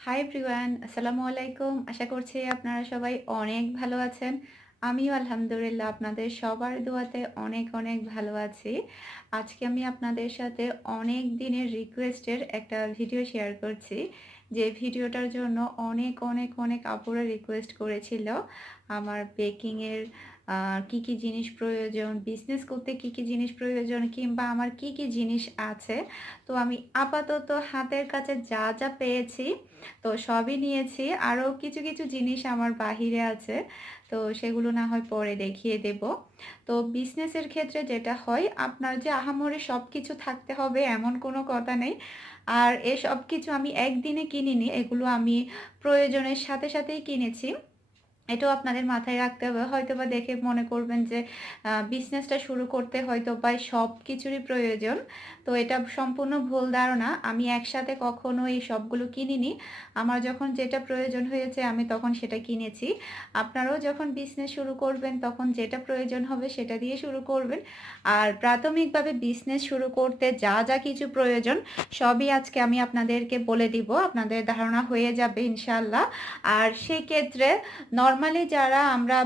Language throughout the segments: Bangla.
হাই এভরিওয়ান, আসসালামু আলাইকুম। আশা করছি আপনারা সবাই অনেক ভালো আছেন। আমিও আলহামদুলিল্লাহ আপনাদের সবার দোয়াতে অনেক অনেক ভালো আছি। আজকে আমি আপনাদের সাথে অনেক দিনের রিকোয়েস্টের একটা ভিডিও শেয়ার করছি। যে ভিডিওটার জন্য অনেক অনেক অনেক আপুরা রিকোয়েস্ট করেছিল। আমার বেকিংয়ের কি, কি জিনিস প্রয়োজন, বিজনেস করতে কি, কি জিনিস প্রয়োজন কিংবা আমার কি, কি জিনিস আছে। তো আমি আপাতত হাতের কাছে যা, যা পেয়েছি তো সবই নিয়েছি। আরও কিছু, কিছু জিনিস আমার বাহিরে আছে। তো সেগুলো না হয় পরে দেখিয়ে দেব। তো বিজনেসের ক্ষেত্রে যেটা হয়, আপনার যে আহামরি সবকিছু থাকতে হবে এমন কোনো কথা নেই। আর এ সবকিছু আমি একদিনে কিনিনি। এগুলো আমি প্রয়োজনের সাথে সাথেই কিনেছি। এটাও আপনাদের মাথায় রাখতে হবে। হয়তোবা দেখে মনে করবেন যে বিজনেসটা শুরু করতে হয়তোবা সব কিছুরই প্রয়োজন। তো এটা সম্পূর্ণ ভুল ধারণা। আমি একসাথে কখনো এই সবগুলো কিনিনি। আমার যখন যেটা প্রয়োজন হয়েছে আমি তখন সেটা কিনেছি। আপনারাও যখন বিজনেস শুরু করবেন তখন যেটা প্রয়োজন হবে সেটা দিয়ে শুরু করবেন। আর প্রাথমিকভাবে বিজনেস শুরু করতে যা, যা কিছু প্রয়োজন সবই আজকে আমি আপনাদেরকে বলে দিব। আপনাদের ধারণা হয়ে যাবে ইনশাআল্লাহ। আর সেক্ষেত্রে নরমালি যারা আমরা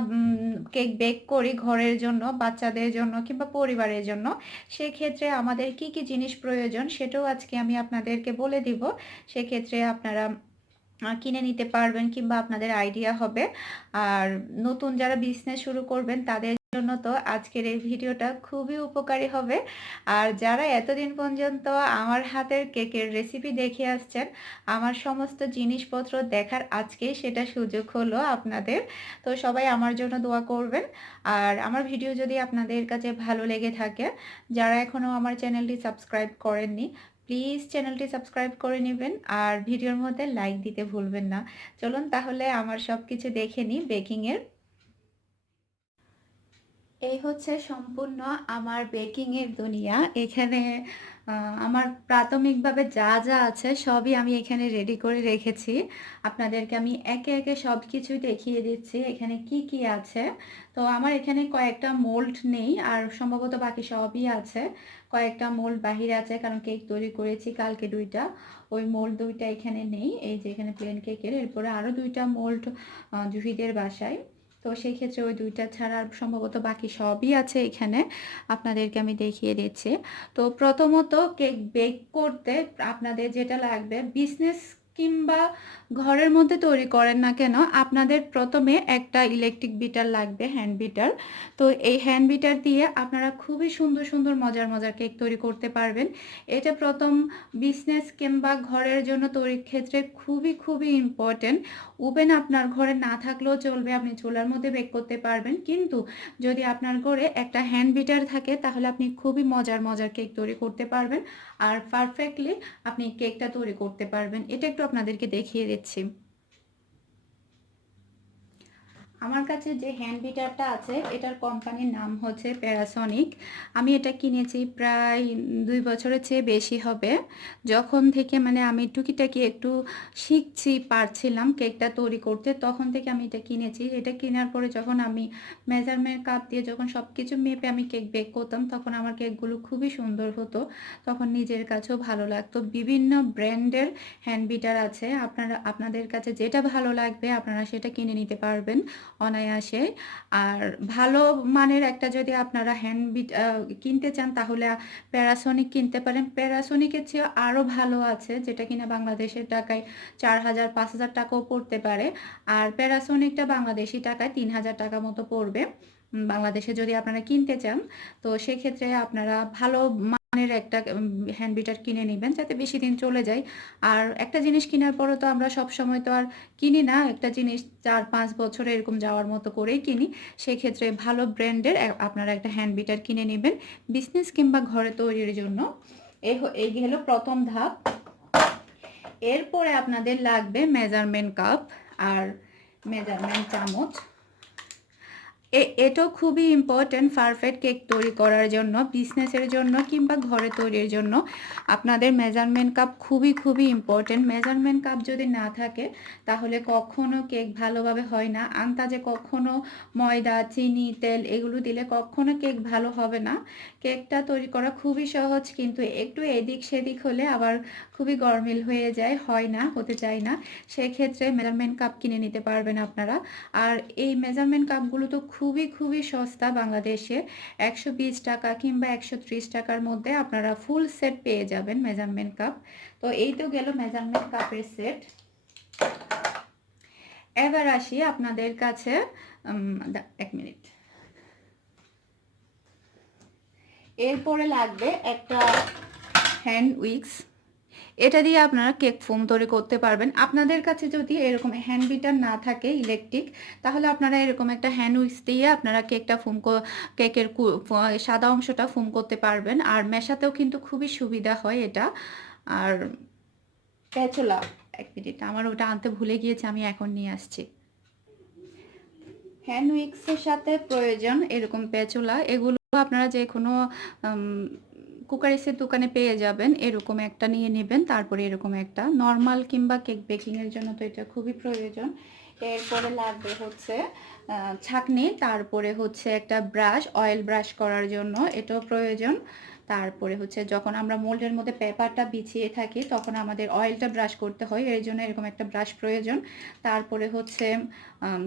কেক বেক করি ঘরের জন্য, বাচ্চাদের জন্য কিংবা পরিবারের জন্য, সেক্ষেত্রে আমাদের কি, কি জিনিস প্রয়োজন সেটাও আজকে আমি আপনাদেরকে বলে দিব। সেক্ষেত্রে আপনারা কিনে নিতে পারবেন কিংবা আপনাদের আইডিয়া হবে। আর নতুন যারা বিজনেস শুরু করবেন তাদের জন্য তো আজকের এই ভিডিওটা খুবই উপকারী হবে। আর যারা এতদিন পর্যন্ত আমার হাতের কেকের রেসিপি দেখে আসছেন, আমার সমস্ত জিনিসপত্র দেখার আজকেই সেটা সুযোগ হলো আপনাদের। তো সবাই আমার জন্য দোয়া করবেন। আর আমার ভিডিও যদি আপনাদের কাছে ভালো লেগে থাকে, যারা এখনও আমার চ্যানেলটি সাবস্ক্রাইব করেননি, প্লিজ চ্যানেলটি সাবস্ক্রাইব করে নেবেন আর ভিডিওর মধ্যে লাইক দিতে ভুলবেন না। চলুন তাহলে আমার সব কিছু দেখে নিই বেকিংয়ের। এই হচ্ছে সম্পূর্ণ আমার বেকিংয়ের দুনিয়া। এখানে আমার প্রাথমিকভাবে যা যা আছে সবই আমি এখানে রেডি করে রেখেছি। আপনাদেরকে আমি একে একে সব কিছুই দেখিয়ে দিচ্ছি এখানে কি কি আছে। তো আমার এখানে কয়েকটা মোল্ড নেই, আর সম্ভবত বাকি সবই আছে। কয়েকটা মোল্ড বাহিরে আছে কারণ কেক তৈরি করেছি কালকে দুইটা। ওই মোল্ড দুইটা এখানে নেই, এই যে এখানে প্লেন কেকের। এরপরে আরও দুইটা মোল্ড জুহিদের বাসায়। তো সেই ক্ষেত্রে ওই দুইটা ছাড়া আর সম্ভবত বাকি সবই আছে এখানে। আপনাদেরকে আমি দেখিয়ে দিচ্ছি। তো প্রথমত কেক বেক করতে আপনাদের যেটা লাগবে, বিজনেস কিংবা ঘরের মধ্যে তৈরি করেন না কেন, আপনাদের প্রথমে একটা ইলেকট্রিক বিটার লাগবে, হ্যান্ড বিটার। তো এই হ্যান্ড বিটার দিয়ে আপনারা খুবই সুন্দর সুন্দর মজার মজার কেক তৈরি করতে পারবেন। এটা প্রথম বিজনেস কিংবা ঘরের জন্য তৈরির ক্ষেত্রে খুবই খুবই ইম্পর্টেন্ট। ওভেন আপনার ঘরে না থাকলেও চলবে, আপনি চুলার মধ্যে বেক করতে পারবেন। কিন্তু যদি আপনার ঘরে একটা হ্যান্ড বিটার থাকে তাহলে আপনি খুবই মজার মজার কেক তৈরি করতে পারবেন। আর পারফেক্টলি আপনি কেকটা তৈরি করতে পারবেন। এটা একটু আপনাদেরকে দেখিয়ে দিচ্ছি। আমার কাছে যে হ্যান্ড বিটারটা আছে এটার কোম্পানির নাম হচ্ছে প্যারাসনিক। আমি এটা কিনেছি প্রায় 2 বছরের চেয়ে বেশি হবে। যখন থেকে মানে আমি টুকিটাকি একটু শিখছি, পারছিলাম কেকটা তৈরি করতে, তখন থেকে আমি এটা কিনেছি। এটা কেনার পরে যখন আমি মেজারমেন্ট কাপ দিয়ে যখন সব কিছু মেপে আমি কেক বেক করতাম তখন আমার কেকগুলো খুবই সুন্দর হতো। তখন নিজের কাছেও ভালো লাগতো। বিভিন্ন ব্র্যান্ডের হ্যান্ড বিটার আছে, আপনাদের কাছে যেটা ভালো লাগবে আপনারা সেটা কিনে নিতে পারবেন অনায়াসে। আর ভালো মানের একটা যদি আপনারা হ্যান্ড বিট কিনতে চান তাহলে প্যারাসনিক কিনতে পারেন। প্যারাসনিকের চেয়ে আরও ভালো আছে যেটা কিনা বাংলাদেশের টাকায় 4,000 5,000 টাকাও পড়তে পারে। আর প্যারাসনিকটা বাংলাদেশি টাকায় 3,000 টাকা মতো পড়বে বাংলাদেশে যদি আপনারা কিনতে চান। তো সেক্ষেত্রে আপনারা ভালো মানের একটা হ্যান্ড বিটার কিনে নেবেন যাতে বেশি দিন চলে যায়। আর একটা জিনিস কেনার পরে তো আমরা সব সময় তো আর কিনি না, একটা জিনিস 4-5 বছরে এরকম যাওয়ার মতো করেই কিনি। সেক্ষেত্রে ভালো ব্র্যান্ডের আপনারা একটা হ্যান্ড বিটার কিনে নেবেন বিজনেস কিংবা ঘরে তৈরির জন্য। এই হলো প্রথম ধাপ। এরপরে আপনাদের লাগবে মেজারমেন্ট কাপ আর মেজারমেন্ট চামচ। এটাও খুবই ইম্পর্ট্যান্ট পারফেক্ট কেক তৈরি করার জন্য, বিজনেসের জন্য কিংবা ঘরে তৈরির জন্য আপনাদের মেজারমেন্ট কাপ খুবই খুবই ইম্পর্ট্যান্ট। মেজারমেন্ট কাপ যদি না থাকে তাহলে কখনো কেক ভালোভাবে হয় না। আন্দাজে কখনো ময়দা, চিনি, তেল এগুলো দিলে কখনো কেক ভালো হবে না। কেকটা তৈরি করা খুবই সহজ, কিন্তু একটু এদিক সেদিক হলে আবার খুবই গরমিল হয়ে যায়, হয় না, হতে চায় না। সেক্ষেত্রে মেজারমেন্ট কাপ কিনে নিতে পারবেন আপনারা। আর এই মেজারমেন্ট কাপগুলো তো খুবই খুবই সস্তা বাংলাদেশে, 120 টাকা কিংবা 130 টাকার মধ্যে আপনারা ফুল সেট পেয়ে যাবেন মেজারমেন্ট কাপ। তো এই তো গেল মেজারমেন্ট কাপের সেট। এবার আসি আপনাদের কাছে, এক মিনিট। এরপরে লাগবে একটা হ্যান্ড উইক্স। এটা দিয়ে আপনারা কেক ফোম তৈরি করতে পারবেন। আপনাদের কাছে যদি এরকম হ্যান্ড বিটার না থাকে ইলেকট্রিক, তাহলে আপনারা এরকম একটা হ্যান্ড উইক্স দিয়ে আপনারা কেকটা কেকের সাদা অংশটা ফোম করতে পারবেন। আর মেশাতেও কিন্তু খুবই সুবিধা হয় এটা। আর প্যাচোলা, এক মিনিট, আমার ওটা আনতে ভুলে গিয়েছি, আমি এখন নিয়ে আসছি। হ্যান্ড উইক্সের সাথে প্রয়োজন এরকম প্যাচোলা। এগুলো আপনারা যে কোনো কুকারিসের দোকানে পেয়ে যাবেন। এরকম একটা নিয়ে নেবেন, তারপরে এরকম একটা নর্মাল কিংবা কেক বেকিংয়ের জন্য তো এটা খুবই প্রয়োজন। এরপরে লাগবে হচ্ছে ছাঁকনি, তারপরে হচ্ছে একটা ব্রাশ, অয়েল ব্রাশ করার জন্য এটাও প্রয়োজন। তারপরে হচ্ছে যখন আমরা মোল্ডের মধ্যে পেপারটা বিছিয়ে থাকি তখন আমাদের অয়েলটা ব্রাশ করতে হয়, এর জন্য এরকম একটা ব্রাশ প্রয়োজন। তারপরে হচ্ছে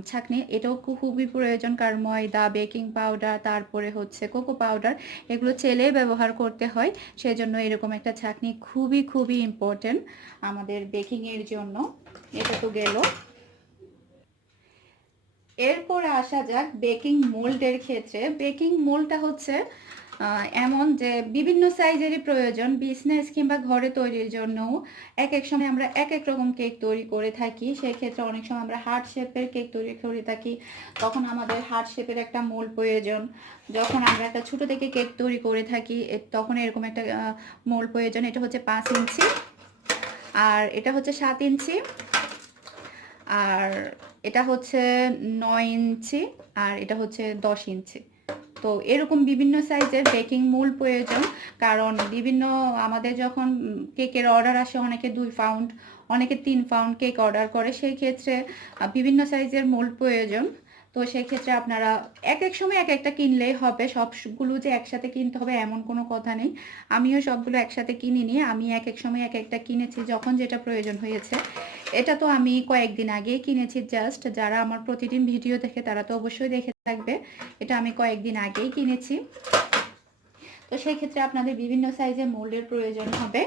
ছাঁকনি, এটাও খুবই প্রয়োজন, কারণ ময়দা, বেকিং পাউডার, তারপরে হচ্ছে কোকো পাউডার এগুলো চেলে ব্যবহার করতে হয়, সেজন্য এরকম একটা ছাঁকনি খুবই খুবই ইম্পর্টেন্ট আমাদের বেকিংয়ের জন্য। এটা তো গেল। এরপরে আসা যাক বেকিং মোল্ডের ক্ষেত্রে। বেকিং মোল্ডটা হচ্ছে এমন যে বিভিন্ন সাইজেরই প্রয়োজন, বিজনেস কিংবা ঘরে তৈরির জন্য। এক এক সময় আমরা এক এক রকম কেক তৈরি করে থাকি, সেই ক্ষেত্রে অনেক সময় আমরা হার্ট শেপের কেক তৈরি করে থাকি, তখন আমাদের হার্ট শেপের একটা মোল্ড প্রয়োজন। যখন আমরা একটা ছোটো থেকে কেক তৈরি করে থাকি তখন এরকম একটা মোল্ড প্রয়োজন। এটা হচ্ছে 5 ইঞ্চি, আর এটা হচ্ছে 7 ইঞ্চি, আর এটা হচ্ছে 9 ইঞ্চি, আর এটা হচ্ছে 10 ইঞ্চি। তো এরকম বিভিন্ন সাইজের বেকিং মোল্ড প্রয়োজন, কারণ বিভিন্ন আমাদের যখন কেকের অর্ডার আসে, অনেকে 2 পাউন্ড, অনেকে 3 পাউন্ড কেক অর্ডার করে, সেই ক্ষেত্রে বিভিন্ন সাইজের মোল্ড প্রয়োজন। তো সেই ক্ষেত্রে আপনারা এক এক সময় এক একটা কিনলেই হবে, সবগুলো যে একসাথে কিনতে হবে এমন কোনো কথা নেই। আমিও সবগুলো একসাথে কিনিনি, আমি এক এক সময় এক একটা কিনেছি যখন যেটা প্রয়োজন হয়েছে। এটা তো আমি কয়েকদিন আগেই কিনেছি, জাস্ট যারা আমার প্রতিদিন ভিডিও দেখে তারা তো অবশ্যই দেখে থাকবে, এটা আমি কয়েকদিন আগেই কিনেছি। তো সেই ক্ষেত্রে আপনাদের বিভিন্ন সাইজের মোল্ডের প্রয়োজন হবে।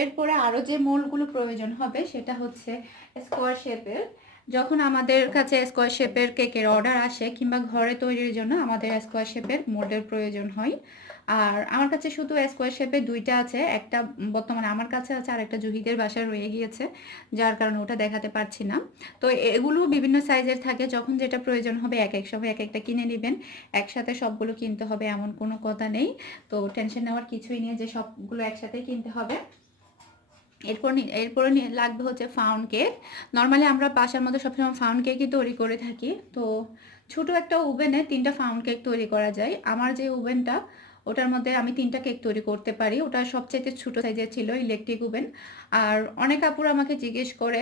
এরপরে আরও যে মোল্ডগুলো প্রয়োজন হবে সেটা হচ্ছে স্কোয়ার শেপের। যখন আমাদের কাছে স্কোয়ার শেপের কেকের অর্ডার আসে কিংবা ঘরে তৈরির জন্য আমাদের স্কোয়ার শেপের মোল্ডের প্রয়োজন হয়। আর আমার কাছে শুধু স্কোয়ার শেপের 2টা আছে, একটা বর্তমানে আমার কাছে আছে আর একটা জুহিদের বাসায় রয়ে গিয়েছে, যার কারণে ওটা দেখাতে পারছি না। তো এগুলো বিভিন্ন সাইজের থাকে, যখন যেটা প্রয়োজন হবে এক এক সময় এক একটা কিনে নেবেন। একসাথে সবগুলো কিনতে হবে এমন কোনো কথা নেই, তো টেনশন নেওয়ার কিছুই নেই যে সবগুলো একসাথে কিনতে হবে। এরপরে লাগবে হচ্ছে ফাউন্ড কেক। নর্মালি আমরা বাসার মধ্যে সবসময় ফাউন্ড কেকই তৈরি করে থাকি। তো ছোট একটা ওভেনে 3টা ফাউন্ড কেক তৈরি করা যায়। আমার যে ওভেনটা ওটার মধ্যে আমি 3টা কেক তৈরি করতে পারি, ওটা সবচেয়ে ছোট সাইজের ছিল, ইলেকট্রিক ওভেন। আর অনেক আপুরা আমাকে জিজ্ঞেস করে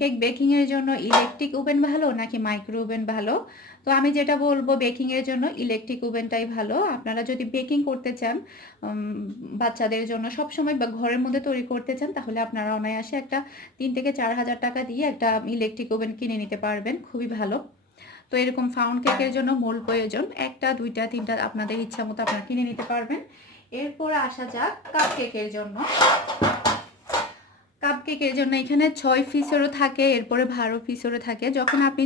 কেক বেকিংয়ের জন্য ইলেকট্রিক ওভেন ভালো নাকি মাইক্রো ওভেন ভালো। তো আমি যেটা বলবো, বেকিংয়ের জন্য ইলেকট্রিক ওভেনটাই ভালো। আপনারা যদি বেকিং করতে চান, বাচ্চাদের জন্য সবসময় বা ঘরের মধ্যে তৈরি করতে চান, তাহলে আপনারা অনায়াসে একটা 3 থেকে 4 হাজার টাকা দিয়ে একটা ইলেকট্রিক ওভেন কিনে নিতে পারবেন, খুবই ভালো। তো এরকম ফাউন্ড কেকের জন্য মোল্ড প্রয়োজন, 1টা 2টা 3টা আপনাদের ইচ্ছা মতো আপনারা কিনে নিতে পারবেন। এরপর আসা যাক কাপ কেকের জন্য। কাপ কেকের জন্য এখানে 6 পিসেরও থাকে, এরপরে 12 পিসেরও থাকে। যখন আপনি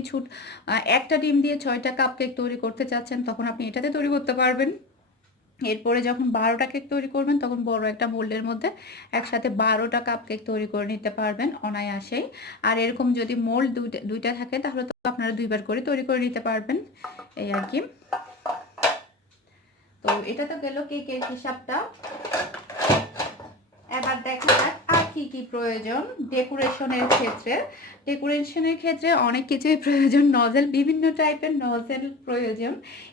একটা ডিম দিয়ে 6টা কাপ কেক তৈরি করতে চাচ্ছেন তখন আপনি এটাতে তৈরি করতে পারবেন। এরপরে যখন 12টা কেক তৈরি করবেন তখন বড় একটা মোল্ডের মধ্যে একসাথে 12টা কাপ কেক তৈরি করে নিতে পারবেন অনায়াসেই। আর এরকম যদি মোল্ড দুইটা থাকে তাহলে তো আপনারা 2বার করে তৈরি করে নিতে পারবেন, এই আর কি। তো এটা তো গেল কেকের হিসাবটা। এবার দেখা যাক আর কি কি প্রয়োজন ডেকোরেশনের ক্ষেত্রে? ডেকোরেশনের ক্ষেত্রে অনেক কিছুই প্রয়োজন। নজেল, বিভিন্ন টাইপের নজেল প্রয়োজন,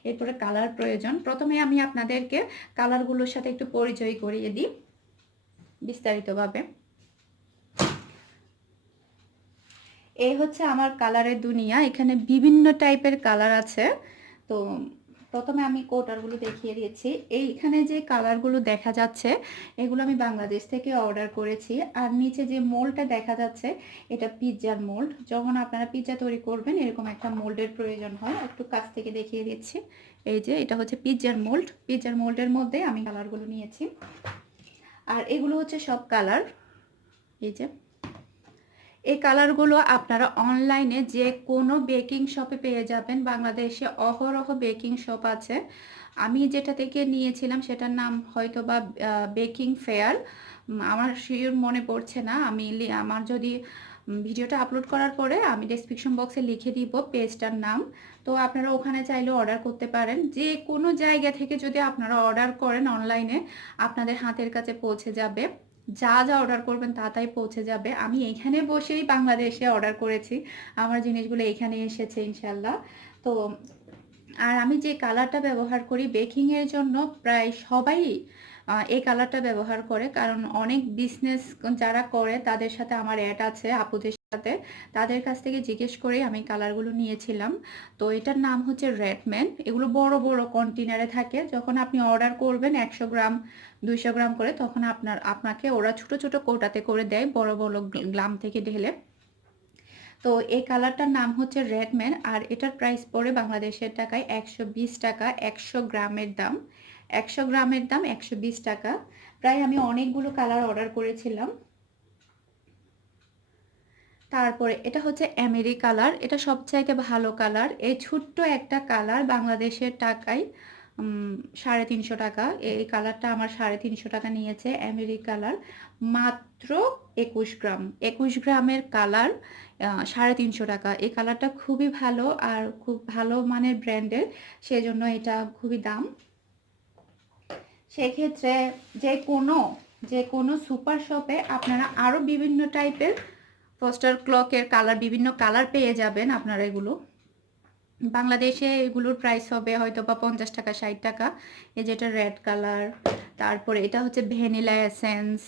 এরপরে কালার প্রয়োজন। প্রথমে আমি আপনাদেরকে কালারগুলোর সাথে একটু পরিচয় করিয়ে দিই বিস্তারিতভাবে। এই হচ্ছে আমার কালারের দুনিয়া। এখানে বিভিন্ন টাইপের কালার আছে। তো প্রথমে আমি কোটারগুলো দেখিয়ে দিয়েছি। এইখানে যে কালারগুলো দেখা যাচ্ছে এগুলো আমি বাংলাদেশ থেকে অর্ডার করেছি। আর নিচে যে মোল্ডটা দেখা যাচ্ছে এটা পিৎজার মোল্ড। যখন আপনারা পিৎজা তৈরি করবেন এরকম একটা মোল্ডের প্রয়োজন হয়। একটু কাছ থেকে দেখিয়ে দিচ্ছি। এই যে এটা হচ্ছে পিৎজার মোল্ড। পিৎজার মোল্ডের মধ্যে আমি কালারগুলো নিয়েছি। আর এগুলো হচ্ছে সব কালার। এই যে এই কালারগুলো আপনারা অনলাইনে যে কোনো বেকিং শপে পেয়ে যাবেন। বাংলাদেশে অহরহ বেকিং শপ আছে। আমি যেটা থেকে নিয়েছিলাম সেটার নাম হয়তো বা বেকিং ফেয়ার, আমার শিওর মনে পড়ছে না। আমার যদি ভিডিওটা আপলোড করার পরে আমি ডেসক্রিপশন বক্সে লিখে দিব পেজটার নাম। তো আপনারা ওখানে চাইলে অর্ডার করতে পারেন। যে কোনো জায়গা থেকে যদি আপনারা অর্ডার করেন অনলাইনে আপনাদের হাতের কাছে পৌঁছে যাবে। যা যা অর্ডার করবেন তা তাই পৌঁছে যাবে। আমি এখানে বসেই বাংলাদেশে অর্ডার করেছি, আমার জিনিসগুলো এখানে এসেছে ইনশাল্লাহ। তো আর আমি যে কালারটা ব্যবহার করি বেকিংয়ের জন্য প্রায় সবাই এই কালারটা ব্যবহার করে, কারণ অনেক বিজনেস যারা করে তাদের সাথে আমার অ্যাড আছে আপুদের সাথে, তাদের কাছ থেকে জিজ্ঞেস করে আমি কালারগুলো নিয়েছিলাম। তো এটার নাম হচ্ছে রেডম্যান। এগুলো বড় বড় কন্টেনারে থাকে। যখন আপনি অর্ডার করবেন 100 গ্রাম 200 গ্রাম করে, তখন আপনাকে ওরা ছোট ছোট কৌটাতে করে দেয় বড় বড় গ্লাম থেকে ঢেলে। তো এই কালারটার নাম হচ্ছে রেডম্যান। আর এটার প্রাইস পড়ে বাংলাদেশের টাকায় 120 টাকা। 100 গ্রামের দাম, 100 গ্রামের দাম 120 টাকা। প্রায় আমি অনেকগুলো কালার অর্ডার করেছিলাম। তারপরে এটা হচ্ছে এমেরি কালার। এটা সবচাইতে ভালো কালার। এই ছোট্ট একটা কালার বাংলাদেশের টাকায় 350 টাকা। এই কালারটা আমার 350 টাকা নিয়েছে। এমেরি কালার মাত্র 21 গ্রাম, 21 গ্রামের কালার 350 টাকা। এই কালারটা খুবই ভালো আর খুব ভালো মানের ব্র্যান্ডের, সেজন্য এটা খুবই দাম। সেক্ষেত্রে যে কোনো সুপার শপে আপনারা আরও বিভিন্ন টাইপের ফস্টার ক্লকের কালার, বিভিন্ন কালার পেয়ে যাবেন আপনারা। এগুলো বাংলাদেশে এগুলোর প্রাইস হবে হয়তো বা 50 টাকা 60 টাকা। এই যেটা রেড কালার। তারপরে এটা হচ্ছে ভ্যানিলা এসেন্স।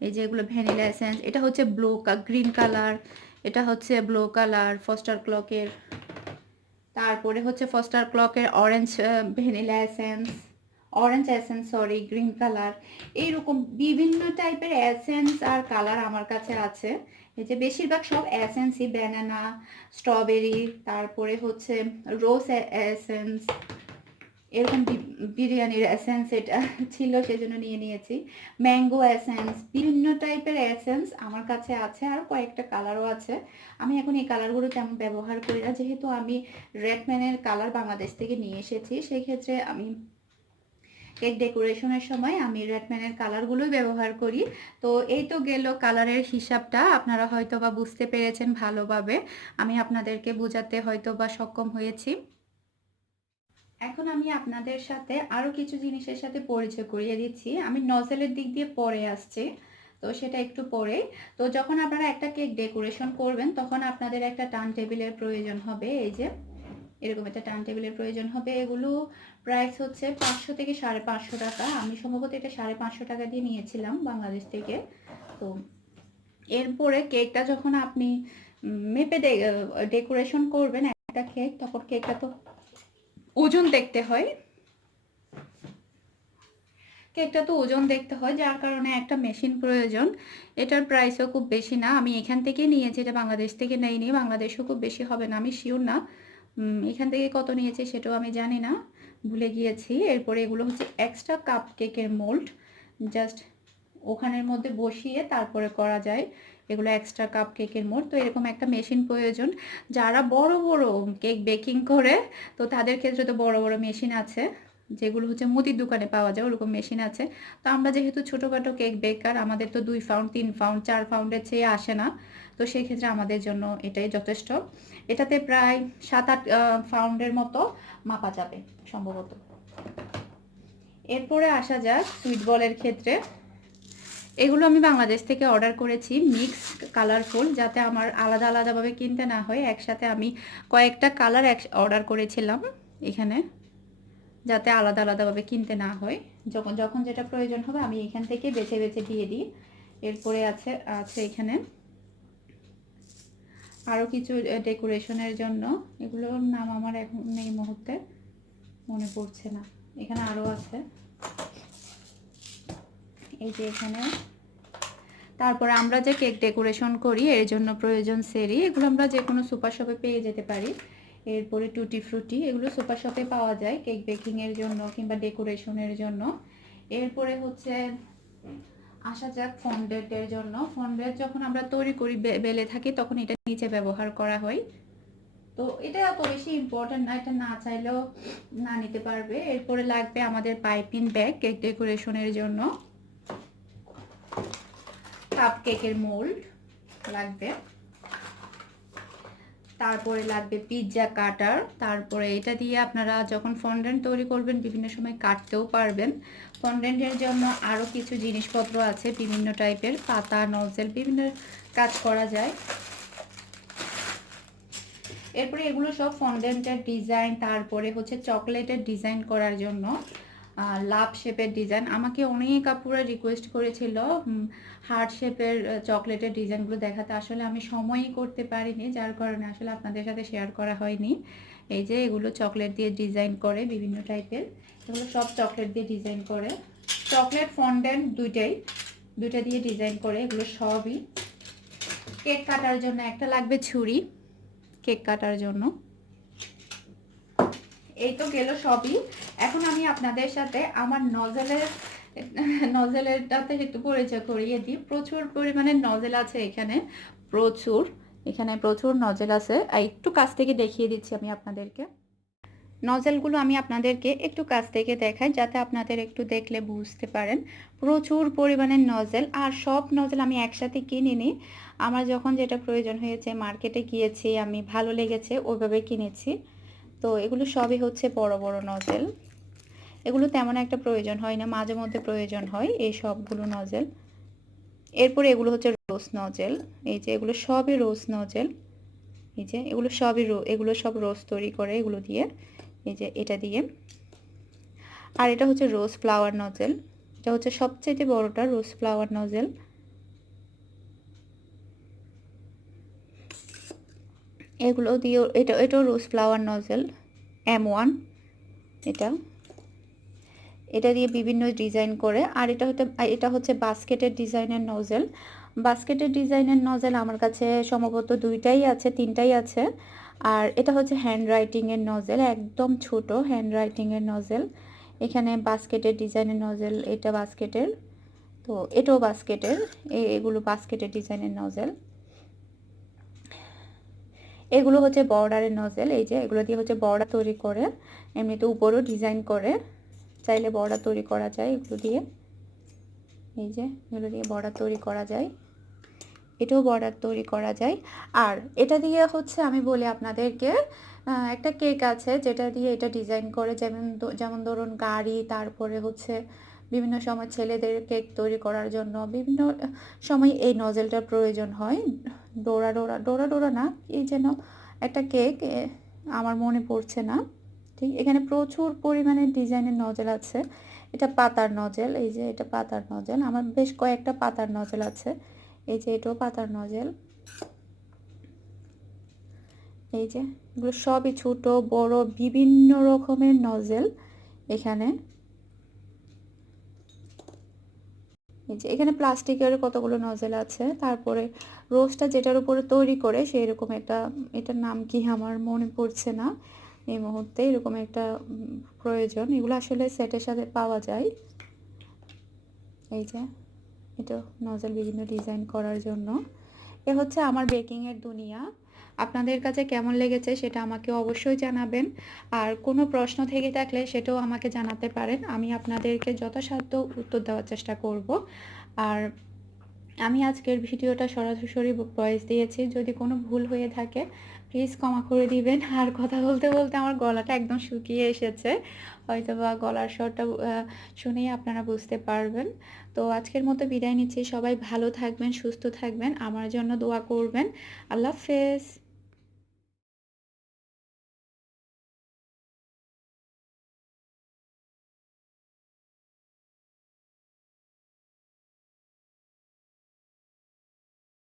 এই যে এগুলো ভ্যানিলা এসেন্স। এটা হচ্ছে গ্রিন কালার। এটা হচ্ছে ব্লু কালার ফস্টার ক্লকের। তারপরে হচ্ছে ফস্টার ক্লকের orange vanilla essence, orange essence sorry, green colour. এইরকম বিভিন্ন টাইপের এসেন্স আর কালার আমার কাছে আছে। এই যে বেশিরভাগ সব এসেন্সই, ব্যানানা, স্ট্রবেরি, তারপরে হচ্ছে রোজ এসেন্স, এরকম বিরিয়ানির এসেন্স এটা ছিল সেজন্য নিয়ে নিয়েছি। ম্যাঙ্গো এসেন্স, বিভিন্ন টাইপের এসেন্স আমার কাছে আছে। আর কয়েকটা কালারও আছে। আমি এখন এই কালারগুলো তেমন ব্যবহার করি না, যেহেতু আমি রেডম্যানের কালার বাংলাদেশ থেকে নিয়ে এসেছি। সেই ক্ষেত্রে আমি কেক ডেকোরেশনের সময় আমি রেডম্যানের কালারগুলোই ব্যবহার করি। তো এই তো গেল কালারের হিসাবটা। আপনারা হয়তো বা বুঝতে পেরেছেন ভালোভাবে। আমি আপনাদেরকে বোঝাতে হয়তো বা সক্ষম হয়েছি। এখন আমি আপনাদের সাথে আরো কিছু জিনিসের সাথে পরিচয় করিয়ে দিচ্ছি। আমি নজেলের দিক দিয়ে পরে আসছি, তো সেটা একটু পরে। তো যখন আপনারা একটা কেক ডেকোরেশন করবেন তখন আপনাদের একটা টার্ন টেবিলের প্রয়োজন হবে। এই যে এরকম একটা টার্ন টেবিলের প্রয়োজন হবে। এগুলো প্রাইস হচ্ছে 500 থেকে 550 টাকা। আমি সম্ভবত এটা 550 টাকা দিয়ে নিয়েছিলাম বাংলাদেশ থেকে। তো এরপরে কেকটা যখন আপনি মেপে ডেকোরেশন করবেন একটা কেক, তখন কেকটা তো ওজন দেখতে হয়, কেকটা তো ওজন দেখতে হয়, যার কারণে একটা মেশিন প্রয়োজন। এটার প্রাইসও খুব বেশি না। আমি এখান থেকে নিয়েছি, এটা বাংলাদেশ থেকে নেইনি। বাংলাদেশও খুব বেশি হবে না, আমি শিওর না। এখান থেকে কত নিয়েছে সেটাও আমি জানি না, ভুলে গিয়েছি। এরপরে এগুলো হচ্ছে এক্সট্রা কাপ কেকের মোল্ড, জাস্ট ওখানের মধ্যে বসিয়ে তারপরে করা যায়। এগুলো এক্সট্রা কাপ কেকের মোল্ড। তো এরকম একটা মেশিন প্রয়োজন। যারা বড় বড় কেক বেকিং করে তো তাদের ক্ষেত্রে তো বড় বড় মেশিন আছে, যেগুলো হচ্ছে মুদির দোকানে পাওয়া যায়, ওরকম মেশিন আছে। তো আমরা যেহেতু ছোটোখাটো কেক বেকার, আমাদের তো 2 পাউন্ড 3 পাউন্ড 4 পাউন্ডের চেয়ে আসে না। তো সেই ক্ষেত্রে আমাদের জন্য এটাই যথেষ্ট। এটাতে প্রায় 7-8 পাউন্ডের মতো মাপা যাবে সম্ভবত। এরপরে আসা যাক সুইট বলের ক্ষেত্রে। এগুলো আমি বাংলাদেশ থেকে অর্ডার করেছি, মিক্স কালারফুল, যাতে আমার আলাদা আলাদাভাবে কিনতে না হয়। একসাথে আমি কয়েকটা কালার অর্ডার করেছিলাম এখানে, যাতে আলাদা আলাদাভাবে কিনতে না হয়। যখন যখন যেটা প্রয়োজন হবে আমি এখান থেকে বেছে বেছে দিয়ে দিই। এরপরে আছে আছে এখানে আরও কিছু ডেকোরেশনের জন্য, এগুলোর নাম আমার এখন এই মুহূর্তে মনে পড়ছে না। এখানে আরও আছে, এই যে এখানে। তারপরে আমরা যে কেক ডেকোরেশন করি এর জন্য প্রয়োজন সেরি, এগুলো আমরা যে কোনো সুপার শপে পেয়ে যেতে পারি। এরপরে টুটি ফ্রুটি, এগুলো সুপার শপে পাওয়া যায় কেক বেকিংয়ের জন্য কিংবা ডেকোরেশনের জন্য। এরপরে হচ্ছে আসা যাক ফন্ডেন্টের জন্য। ফন্ডেন্ট যখন আমরা তৈরি করি বেলে থাকি তখন এটা নিচে ব্যবহার করা হয়। তো এটা এত বেশি ইম্পর্টেন্ট না, এটা না চাইলেও না নিতে পারবে। এরপরে লাগবে আমাদের পাইপিং ব্যাগ কেক ডেকোরেশনের জন্য, কাপ কেকের মোল্ড লাগবে, তারপরে লাগবে পিৎজা কাটার। তারপরে এটা দিয়ে আপনারা যখন ফন্ডেন্ট তৈরি করবেন বিভিন্ন সময় কাটতেও পারবেন। ফন্ডেন্টের জন্য আরও কিছু জিনিসপত্র আছে, বিভিন্ন টাইপের পাতা, নজেল, বিভিন্ন কাজ করা যায়। এরপরে এগুলো সব ফন্ডেন্টের ডিজাইন, তারপরে হচ্ছে চকলেটের ডিজাইন করার জন্য লাভ শেপের ডিজাইন। আমাকে অনেক আপুরা রিকোয়েস্ট করেছিল হার্ট শেপের চকলেটের ডিজাইনগুলো দেখাতে, আসলে আমি সময়ই করতে পারিনি, যার কারণে আসলে আপনাদের সাথে শেয়ার করা হয়নি। এই যে এগুলো চকলেট দিয়ে ডিজাইন করে বিভিন্ন টাইপের, এগুলো সব চকলেট দিয়ে ডিজাইন করে, চকলেট ফন্ডেন্ট দুইটা দিয়ে ডিজাইন করে, এগুলো সবই। কেক কাটার জন্য একটা লাগবে ছুরি, কেক কাটার জন্য। এই তো গেল সবই। এখন আমি আপনাদের সাথে আমার নজেলেরটাতে একটু পরিচয় করিয়ে দিই। প্রচুর পরিমাণে নজেল আছে এখানে, প্রচুর নজেল আছে। আর একটু কাছ থেকে দেখিয়ে দিচ্ছি আমি আপনাদেরকে। নজেলগুলো আমি আপনাদেরকে একটু কাছ থেকে দেখাই যাতে আপনাদের একটু দেখলে বুঝতে পারেন। প্রচুর পরিমাণে নজেল, আর সব নজেল আমি একসাথে কিনিনি। আমার যখন যেটা প্রয়োজন হয়েছে মার্কেটে গিয়েছি, আমি ভালো লেগেছে ওইভাবে কিনেছি। তো এগুলো সবই হচ্ছে বড় বড় নজেল, এগুলো তেমন একটা প্রয়োজন হয় না, মাঝে মধ্যে প্রয়োজন হয় এই সবগুলো নজেল। এরপরে এগুলো হচ্ছে রোজ নজেল, এই যে এগুলো সবই রোজ নজেল, এই যে এগুলো সব রোজ তৈরি করে এগুলো দিয়ে, এই যে এটা দিয়ে। আর এটা হচ্ছে রোজ ফ্লাওয়ার নজেল, এটা হচ্ছে সবচেয়ে বড়টা রোজ ফ্লাওয়ার নজেল। এগুলো দিয়ে এটাও রোজ ফ্লাওয়ার নজেল M1, এটা দিয়ে বিভিন্ন ডিজাইন করে। আর এটা হচ্ছে বাস্কেটের ডিজাইনের নজেল আমার কাছে সম্ভবত দুইটাই আছে, তিনটাই আছে। আর এটা হচ্ছে হ্যান্ড রাইটিংয়ের নজেল, একদম ছোট হ্যান্ড রাইটিংয়ের নজেল। এখানে বাস্কেটের ডিজাইনের নজেল, এটা বাস্কেটের, তো এটাও বাস্কেটের, এগুলো বাস্কেটের ডিজাইনের নজেল। এগুলো হচ্ছে বর্ডারের নজেল, এই যে এগুলো দিয়ে হচ্ছে বর্ডার তৈরি করে, এমনিতে উপরও ডিজাইন করে, চাইলে বর্ডার তৈরি করা যায় এগুলো দিয়ে। এই যে এগুলো দিয়ে বর্ডার তৈরি করা যায়, এটাও বর্ডার তৈরি করা যায়। আর এটা দিয়ে হচ্ছে আমি বলি আপনাদেরকে, একটা কেক আছে যেটা দিয়ে এটা ডিজাইন করে, যেমন ধরুন গাড়ি, তারপরে হচ্ছে বিভিন্ন সময় ছেলেদের কেক তৈরি করার জন্য বিভিন্ন সময় এই নজেলটার প্রয়োজন হয়। ডোরা না, এই যেন একটা কেক, আমার মনে পড়ছে না ঠিক। এখানে প্রচুর পরিমাণে ডিজাইনের নজেল আছে। এটা পাতার নজেল, এই যে এটা পাতার নজেল, আমার বেশ কয়েকটা পাতার নজেল আছে। এই যে এটাও পাতার নজেল, এই যে এগুলো সবই ছোট বড় বিভিন্ন রকমের নজেল এখানে। এই যে এখানে প্লাস্টিকের কতগুলো নজেল আছে। তারপরে রোজটা যেটার উপরে তৈরি করে সেই রকম এটার নাম কি আমার মনে পড়ছে না এই মুহূর্তে, এরকম একটা প্রয়োজন। এগুলো আসলে সেটের সাথে পাওয়া যায়। এই যে এটা নজেল বিভিন্ন ডিজাইন করার জন্য। এ হচ্ছে আমার বেকিংয়ের দুনিয়া। আপনাদের কাছে কেমন লেগেছে সেটা আমাকে অবশ্যই জানাবেন। আর কোনো প্রশ্ন থেকে থাকলে সেটাও আমাকে জানাতে পারেন, আমি আপনাদেরকে যথাসাধ্য উত্তর দেওয়ার চেষ্টা করব। আর আমি আজকের ভিডিওটা সরাসরি ভয়েস দিয়েছি। যদি কোনো ভুল হয়ে থাকে প্লিজ ক্ষমা করে দিবেন। আর কথা বলতে, বলতে আমার গলাটা একদম শুকিয়ে এসেছে। হয়তোবা গলার স্বরটা শুনেই আপনারা বুঝতে পারবেন। তো আজকের মতো বিদায় নিচ্ছি। সবাই ভালো থাকবেন, সুস্থ থাকবেন। আমার জন্য দোয়া করবেন। আল্লাহ হাফেজ।